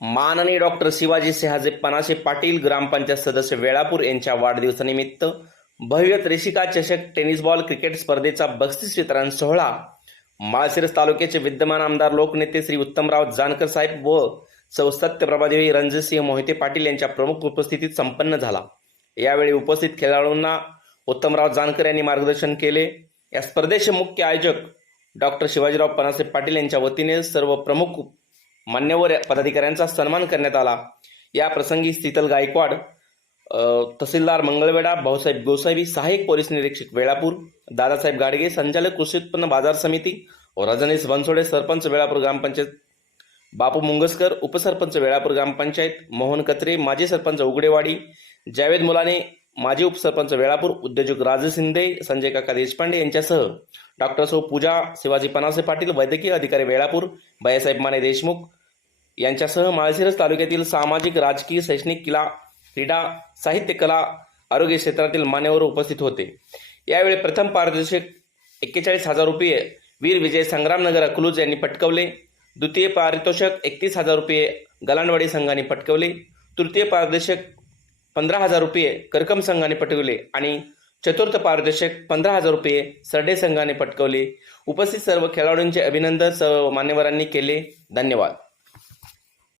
माननीय डॉक्टर शिवाजी सिंहाजे पनासे पाटील ग्रामपंचायत सदस्य वेळापूर यांच्या वाढदिवसानिमित्त भव्य त्रिशिका चषक टेनिस बॉल क्रिकेट स्पर्धेचा बक्षीस वितरण सोहळा. माळशिरस तालुक्याचे विद्यमान आमदार लोकनेते श्री उत्तमराव जानकर साहेब व सौ सत्यप्रभादेवी रणजितसिंह मोहिते पाटील यांच्या प्रमुख उपस्थितीत संपन्न झाला. यावेळी उपस्थित खेळाडूंना उत्तमराव जानकर यांनी मार्गदर्शन केले. या स्पर्धेचे मुख्य आयोजक डॉक्टर शिवाजीराव पनासे पाटील यांच्या वतीने सर्व प्रमुख मान्यवर पदाधिकाऱ्यांचा सन्मान करण्यात आला. या प्रसंगी शीतल गायकवाड तहसीलदार मंगळवेढा भाऊसाहेब गोसावी सहाय्यक पोलीस निरीक्षक वेळापूर दादासाहेब गाडगे संचालक कृषी उत्पन्न बाजार समिती व रजनीश बनसोडे सरपंच वेळापूर ग्रामपंचायत बापू मुंगसकर उपसरपंच वेळापूर ग्रामपंचायत मोहन कत्रे माजी सरपंच उगडेवाडी जावेद मुलाने माजी उपसरपंच वेळापूर उद्योजक राजे शिंदे संजय काका देशपांडे यांच्यासह डॉक्टर सौ पूजा शिवाजी पनासे पाटील वैद्यकीय अधिकारी वेळापूर बायासाहेब माने देशमुख यांच्यासह माळशिरस तालुक्यातील सामाजिक राजकीय शैक्षणिक किला क्रीडा साहित्य कला आरोग्य क्षेत्रातील मान्यवर उपस्थित होते. यावेळी प्रथम पारितोषिक एक्केचाळीस हजार रुपये वीर विजय संग्रामनगर अकलूज यांनी पटकवले. द्वितीय पारितोषिक एकतीस हजार रुपये गलांडवाडी संघाने पटकवले. तृतीय पारितोषिक पंधरा हजार रुपये करकम संघाने पटकवले आणि चतुर्थ पारितोषिक पंधरा हजार रुपये सरडे संघाने पटकवले. उपस्थित सर्व खेळाडूंचे अभिनंदन सर्व मान्यवरांनी केले. धन्यवाद.